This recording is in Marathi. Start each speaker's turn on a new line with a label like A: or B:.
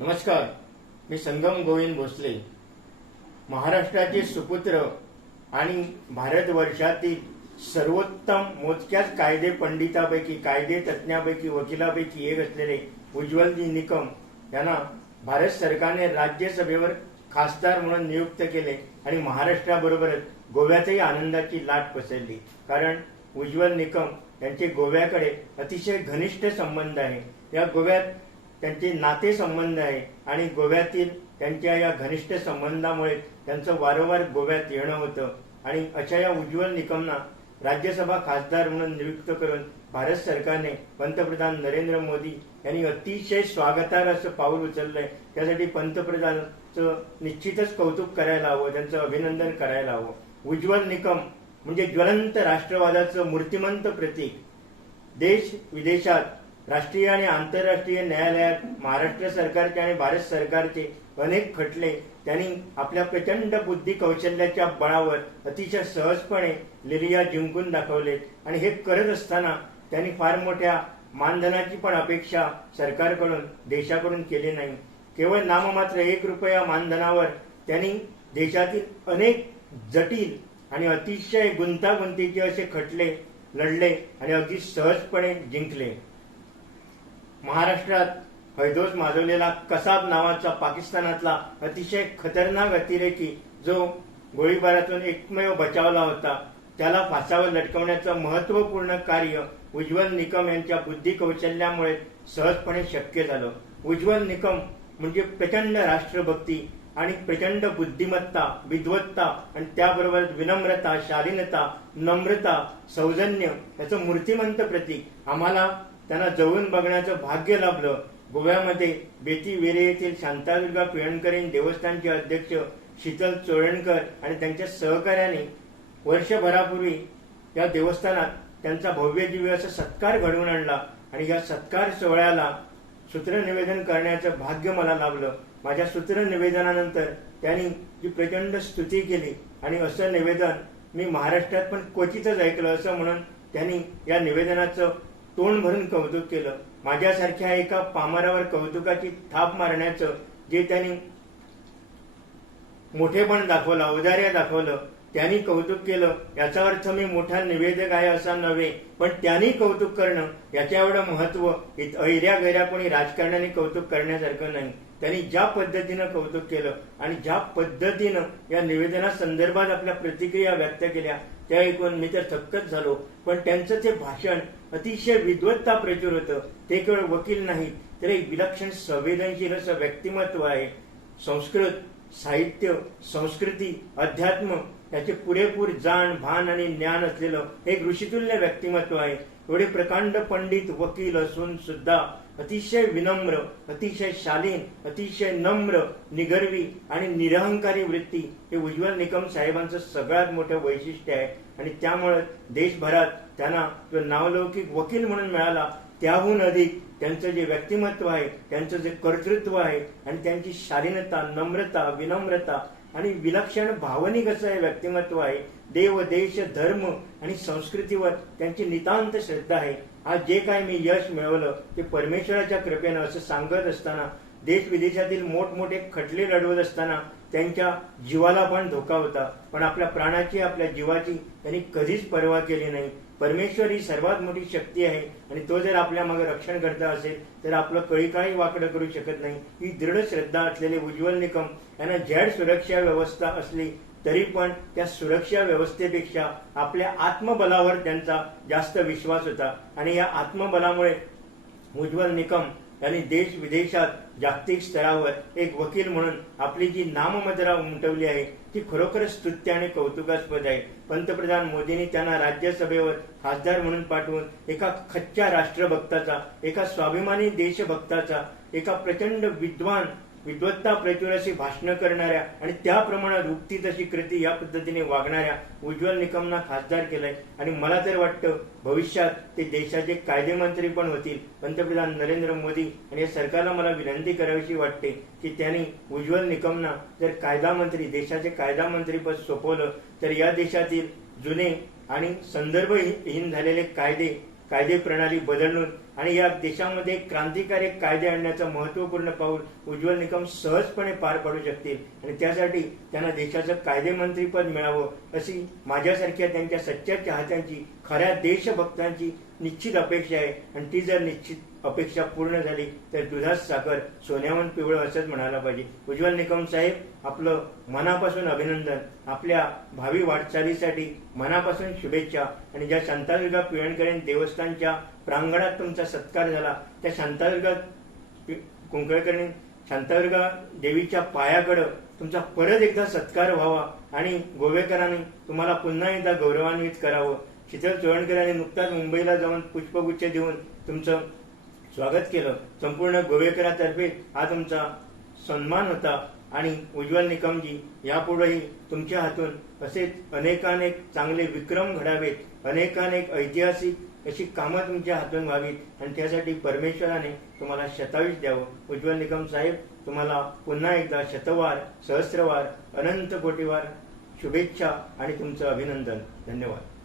A: नमस्कार मी संगम गोविंद भोसले. महाराष्ट्राचे सुपुत्र आणि भारतवर्षातील सर्वोत्तम मोजक्याच कायदे पंडितापैकी कायदे तज्ज्ञापैकी वकिलापैकी एक असलेले उज्ज्वलजी निकम यांना भारत सरकारने राज्यसभेवर खासदार म्हणून नियुक्त केले आणि महाराष्ट्राबरोबरच गोव्यातही आनंदाची लाट पसरली. कारण उज्ज्वल निकम यांचे गोव्याकडे अतिशय घनिष्ठ संबंध आहे. या गोव्यात त्यांचे नाते संबंध आहे आणि गोव्यातील त्यांच्या या घनिष्ठ संबंधामुळे त्यांचं वारंवार गोव्यात येणं होतं. आणि अशा या उज्ज्वल निकमना राज्यसभा खासदार म्हणून नियुक्त करून भारत सरकारने पंतप्रधान नरेंद्र मोदी यांनी अतिशय स्वागतार असं पाऊल उचललंय. त्यासाठी पंतप्रधानचं निश्चितच कौतुक करायला हवं त्यांचं अभिनंदन करायला हवं. उज्ज्वल निकम म्हणजे ज्वलंत राष्ट्रवादाचं मूर्तिमंत प्रतीक. देश विदेशात राष्ट्रीय आणि आंतरराष्ट्रीय न्यायालयात महाराष्ट्र सरकारचे आणि भारत सरकारचे अनेक खटले त्यांनी आपल्या प्रचंड बुद्धी कौशल्याच्या बळावर अतिशय सहजपणे लिरिया जिंकून दाखवले आणि हे करत असताना त्यांनी फार मोठ्या मानधनाची पण अपेक्षा सरकारकडून देशाकडून केली नाही. केवळ नाममात्र एक रुपया मानधनावर त्यांनी देशातील अनेक जटिल आणि अतिशय गुंतागुंतीचे असे खटले लढले आणि अगदी सहजपणे जिंकले. महाराष्ट्रात हैदोस माजवलेला कसाब नावाचा पाकिस्तानातला अतिशय खतरनाक अतिरेकी जो गोळीबारातून एकमेव बचावला होता त्याला फासावर लटकवण्याचं महत्त्वपूर्ण कार्य उज्ज्वल निकम यांच्या बुद्धी कौशल्यामुळे सहजपणे शक्य झालं. उज्ज्वल निकम म्हणजे प्रचंड राष्ट्रभक्ती आणि प्रचंड बुद्धिमत्ता विद्वत्ता आणि त्याबरोबर विनम्रता शालीनता नम्रता सौजन्य याचं मूर्तिमंत प्रतीक आम्हाला त्यांना जवळून बघण्याचं भाग्य लाभलं. गोव्यामध्ये बेती वेरे येथील शांतादुर्गा पिळणकरीन देवस्थानचे अध्यक्ष शीतल चोरणकर आणि त्यांच्या सहकार्याने वर्षभरापूर्वी या देवस्थानात त्यांचा भव्य दिव्य असा सत्कार घडवून आणला आणि या सत्कार सोहळ्याला सूत्रनिवेदन करण्याचं भाग्य मला लाभलं. माझ्या सूत्रनिवेदनानंतर त्यांनी जी प्रचंड स्तुती केली आणि असं निवेदन मी महाराष्ट्रात पण क्वचितच ऐकलं असं म्हणून त्यांनी या निवेदनाचं तोंड भरून कौतुक केलं. माझ्यासारख्या एका पामरावर कौतुकाची थाप मारण्याचं जे त्यांनी मोठेपण दाखवलं औदार्य दाखवलं त्यांनी कौतुक केलं याचा अर्थ मी मोठा निवेदक आहे असा नव्हे पण त्यांनी कौतुक करणं याच्या एवढं महत्त्व ऐऱ्या गैऱ्या कोणी राजकारण्याने कौतुक करण्यासारखं नाही. त्यांनी ज्या पद्धतीनं कौतुक केलं आणि ज्या पद्धतीनं या निवेदना संदर्भात आपल्या प्रतिक्रिया व्यक्त केल्या त्या ऐकून मी तर थक्कच झालो. पण त्यांचं ते भाषण अतिशय विद्वत्ता प्रचुर होतं ते केवळ वकील नाही तर एक विलक्षण संवेदनशील असं व्यक्तिमत्व आहे. संस्कृत साहित्य संस्कृती अध्यात्म याचे पुरेपूर जाण भान आणि ज्ञान असलेलं एक ऋषितुल्य व्यक्तिमत्व आहे. एवढे प्रकांड पंडित वकील असून सुद्धा अतिशय विनम्र अतिशय शालीन अतिशय नम्र निगर्वी आणि निरहंकारी वृत्ती हे उज्ज्वल निकम साहेबांचं सगळ्यात मोठं वैशिष्ट्य आहे. आणि त्यामुळे देशभरात त्यांना जो नावलौकिक वकील म्हणून मिळाला त्याहून अधिक त्यांचं जे व्यक्तिमत्व आहे त्यांचं जे कर्तृत्व आहे आणि त्यांची शालीनता नम्रता विनम्रता आणि विलक्षण भावनिक असं हे व्यक्तिमत्व आहे. देव देश धर्म आणि संस्कृतीवर त्यांची नितांत श्रद्धा आहे. आज जे काय मी यश मिळवलं ते परमेश्वराच्या कृपेनं असं सांगत असताना देश विदेशातील मोठमोठे खटले लढवत असताना त्यांच्या जीवाला पण धोका होता. पण आपल्या प्राणाची आपल्या जीवाची त्यांनी कधीच पर्वा केली नाही. परमेश्वर ही सर्वात मोठी शक्ती आहे. आणि तो जर आपल्या मागे रक्षण करता असेल तर आपलं कळीकाळी वाकडं करू शकत नाही. ही दृढ श्रद्धा असलेले उज्ज्वल निकम यांना झॅड सुरक्षा व्यवस्था असली तरी पण त्या सुरक्षा व्यवस्थेपेक्षा आपल्या आत्मबलावर त्यांचा जास्त विश्वास होता. आणि या आत्मबलामुळे उज्ज्वल निकम त्यांनी देश विदेशात जागतिक स्तरावर एक वकील म्हणून आपली जी नाममुद्रा उमटवली आहे ती खरोखरच स्तुत्य आणि कौतुकास्पद आहे. पंतप्रधान मोदींनी त्यांना राज्यसभेवर खासदार म्हणून पाठवून एका खच्च्या राष्ट्रभक्ताचा एका स्वाभिमानी देशभक्ताचा एका प्रचंड विद्वान विद्वत्ता प्रचुराशी भाषणं करणाऱ्या आणि त्याप्रमाणे रुक्ती तशी कृती या पद्धतीने वागणाऱ्या उज्ज्वल निकमना खासदार केलंय. आणि मला तर वाटतं भविष्यात ते देशाचे कायदेमंत्री पण होतील. पंतप्रधान नरेंद्र मोदी आणि या सरकारला मला विनंती करावीशी वाटते की त्यांनी उज्ज्वल निकमना जर कायदा मंत्री देशाचे कायदा मंत्रीपद सोपवलं तर या देशातील जुने आणि संदर्भहीन झालेले कायदे कायदे प्रणाली बदलून आणि या देशामध्ये क्रांतिकारी कायदे आणण्याचं महत्त्वपूर्ण पाऊल उज्ज्वल निकम सहजपणे पार पाडू शकतील. आणि त्यासाठी त्यांना देशाचं कायदेमंत्रीपद मिळावं अशी माझ्यासारख्या त्यांच्या सच्च्या चाहत्यांची खऱ्या देशभक्तांची निश्चित अपेक्षा आहे. आणि ती जर निश्चित अपेक्षा पूर्ण झाली तर दुधात साखर सोन्याहून पिवळं असंच म्हणायला पाहिजे. उज्ज्वल निकम साहेब आपलं मनापासून अभिनंदन. आपल्या भावी वाटचालीसाठी मनापासून शुभेच्छा. आणि ज्या शांतादुर्गा पिळणकरेन देवस्थानच्या प्रांगणात तुमचा सत्कार झाला त्या शांतादुर्गा कुंकळकरीन शांतादुर्गा देवीच्या पायाकडं तुमचा परत एकदा सत्कार व्हावा. आणि गोवेकरांनी तुम्हाला पुन्हा एकदा गौरवान्वित करावं. शीतल चोळणकरांनी नुकताच मुंबईला जाऊन पुष्पगुच्छ देऊन तुमचं स्वागत केलं. संपूर्ण गोवेकरातर्फे हा तुमचा सन्मान होता. आणि उज्ज्वल निकमजी यापुढेही तुमच्या हातून असेच अनेकानेक चांगले विक्रम घडावेत. अनेकानेक ऐतिहासिक अशी कामं तुमच्या हातून व्हावीत. आणि त्यासाठी परमेश्वराने तुम्हाला शतावीस द्यावं. उज्ज्वल निकम साहेब तुम्हाला पुन्हा एकदा शतवार सहस्रवार अनंत कोटीवार शुभेच्छा आणि तुमचं अभिनंदन. धन्यवाद.